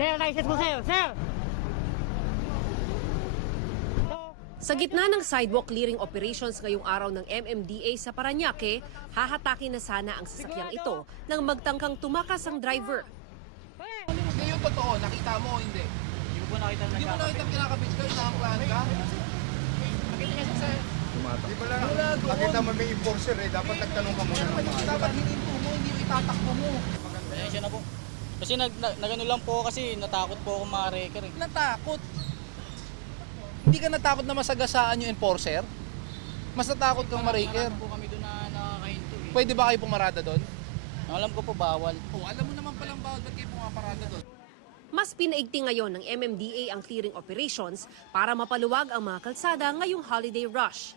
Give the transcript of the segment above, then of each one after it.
Sir, license mo sir, sir! Sa gitna ng sidewalk clearing operations ngayong araw ng MMDA sa Parañaque, hahatakin na sana ang sasakyang ito nang magtangkang tumakas ang driver. Hindi yung totoo, nakita mo o hindi? Hindi ko po nakita na Hindi mo nakita kinakabit ka, inaamplahan ka? Nakita kasi sa... Di ba lang? Nakita mo may enforcer eh, dapat nagtanong ka muna ng mga Dapat hininto mo, hindi itatakbo mo. Pasensya na po. Kasi nagano lang po kasi natakot po ako ma-wrecker eh. Natakot. Hindi ka natakot na masagasaan yung enforcer? Mas natakot kang ma-raker. Marami po kami doon na nakakahinto eh. Pwede ba kayo pumarada doon? Alam ko po bawal. Oo, alam mo naman palang bawal, ba't kayo pumaparada doon? Mas pinaigting ngayon ng MMDA ang clearing operations para mapaluwag ang mga kalsada ngayong holiday rush.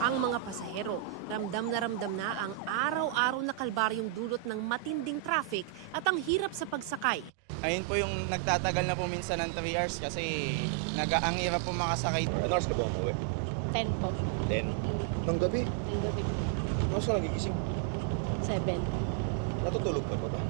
Ang mga pasahero, ramdam na ang araw-araw na kalbaryong dulot ng matinding traffic at ang hirap sa pagsakay. Ayun po yung nagtatagal na po minsan ng 3 hours kasi ang hirap po makasakay. Ano oras ka ba umuwi? 10 po. 10? Ng gabi? Ang gabi. Ano sa nagigising? 7. Natutulog ka pa ba?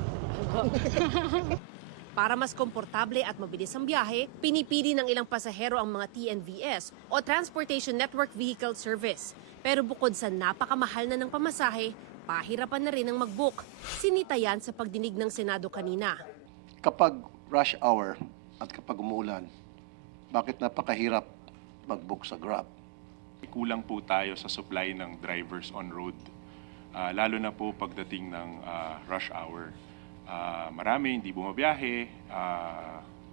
Para mas komportable at mabilis ang biyahe, pinipili ng ilang pasahero ang mga TNVS o Transportation Network Vehicle Service. Pero bukod sa napakamahal na ng pamasahe, pahirapan na rin ang mag-book. Sinita yan sa pagdinig ng Senado kanina. Kapag rush hour at kapag umuulan, bakit napakahirap mag-book sa Grab? Kulang po tayo sa supply ng drivers on road, lalo na po pagdating ng rush hour. Marami hindi bumabiyahe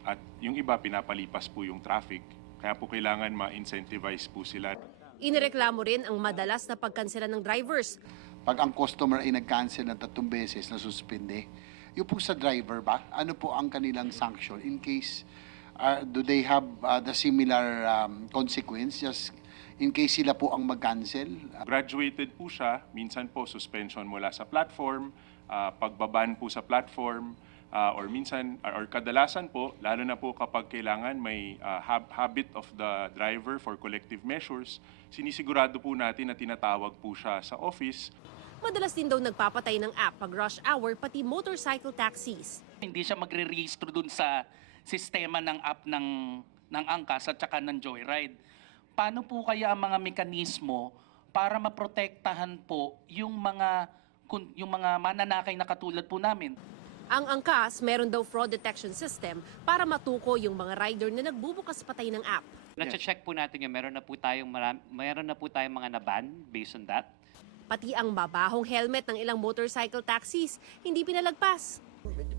at yung iba pinapalipas po yung traffic, kaya po kailangan ma-incentivize po sila. Inireklamo rin ang madalas na pagkansela ng drivers. Pag ang customer ay nag-cancel ng 3 beses na suspende, yung po sa driver ba, ano po ang kanilang sanction in case, do they have the similar consequence just in case sila po ang mag-cancel? Graduated po siya, minsan po suspension mula sa platform, pagbaban po sa platform, or minsan, or kadalasan po, lalo na po kapag kailangan may habit of the driver for collective measures, sinisigurado po natin na tinatawag po siya sa office. Madalas din daw nagpapatay ng app pag rush hour pati motorcycle taxis. Hindi siya magre-register dun sa sistema ng app ng Angkas at saka ng Joyride. Paano po kaya ang mga mekanismo para maprotektahan po yung mga mananakay na katulad po namin? Ang Angkas, meron daw fraud detection system para matuko yung mga rider na nagbubukas patay ng app. Na-check po natin yung meron na po tayong mga naban based on that. Pati ang mabahong helmet ng ilang motorcycle taxis, hindi pinalagpas.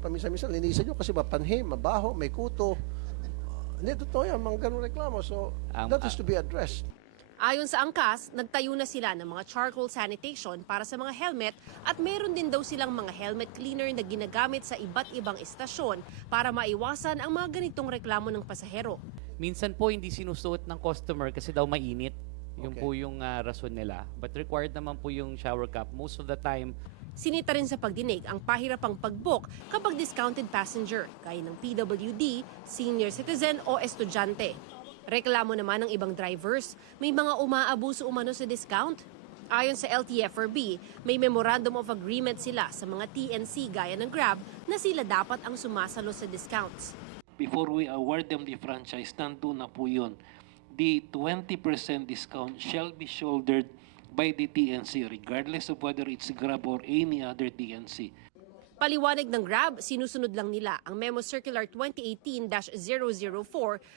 Paminsan-minsan, linisan nyo kasi mapanhim, mabaho, may kuto. Hindi, totoo yan, mga ganun reklamo. So, that is to be addressed. Ayon sa Angkas, nagtayo na sila ng mga charcoal sanitation para sa mga helmet at meron din daw silang mga helmet cleaner na ginagamit sa iba't ibang istasyon para maiwasan ang mga ganitong reklamo ng pasahero. Minsan po hindi sinusuot ng customer kasi daw mainit. Yung po yung rason nila. But required naman po yung shower cap most of the time. Sinita rin sa pagdinig ang pahirapang pag-book kapag discounted passenger, gaya ng PWD, senior citizen o estudyante. Reklamo naman ng ibang drivers, may mga umaabuso umano sa discount. Ayon sa LTFRB, may memorandum of agreement sila sa mga TNC gaya ng Grab na sila dapat ang sumasalo sa discounts. Before we award them the franchise, nandun na po yun. The 20% discount shall be shouldered by the TNC regardless of whether it's Grab or any other TNC. Paliwanag ng Grab, sinusunod lang nila ang Memo Circular 2018-004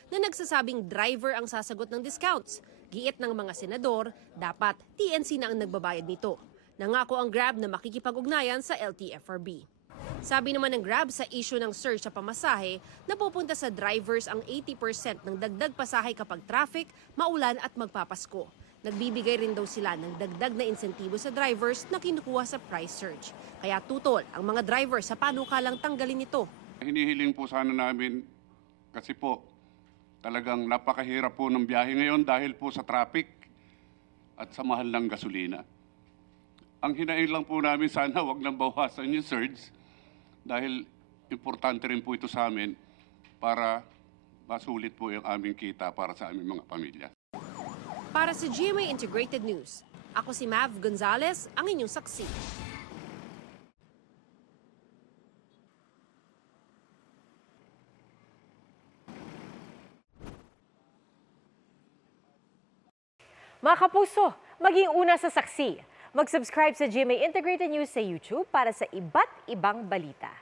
na nagsasabing driver ang sasagot ng discounts. Giit ng mga senador, dapat TNC na ang nagbabayad nito. Nangako ang Grab na makikipag-ugnayan sa LTFRB. Sabi naman ng Grab sa issue ng surge sa pamasahe, napupunta sa drivers ang 80% ng dagdag pasahe kapag traffic, maulan at magpapasko. Nagbibigay rin daw sila ng dagdag na insentibo sa drivers na kinukuha sa price surge. Kaya tutol ang mga driver sa panukalang tanggalin ito. Hinihiling po sana namin kasi po talagang napakahirap po ng biyahe ngayon dahil po sa traffic at sa mahal ng gasolina. Ang hinaing lang po namin sana wag nang bawasan yung surge dahil importante rin po ito sa amin para masulit po yung aming kita para sa aming mga pamilya. Para sa GMA Integrated News, ako si Mav Gonzalez, ang inyong saksi. Mga kapuso, maging una sa saksi. Mag-subscribe sa GMA Integrated News sa YouTube para sa iba't ibang balita.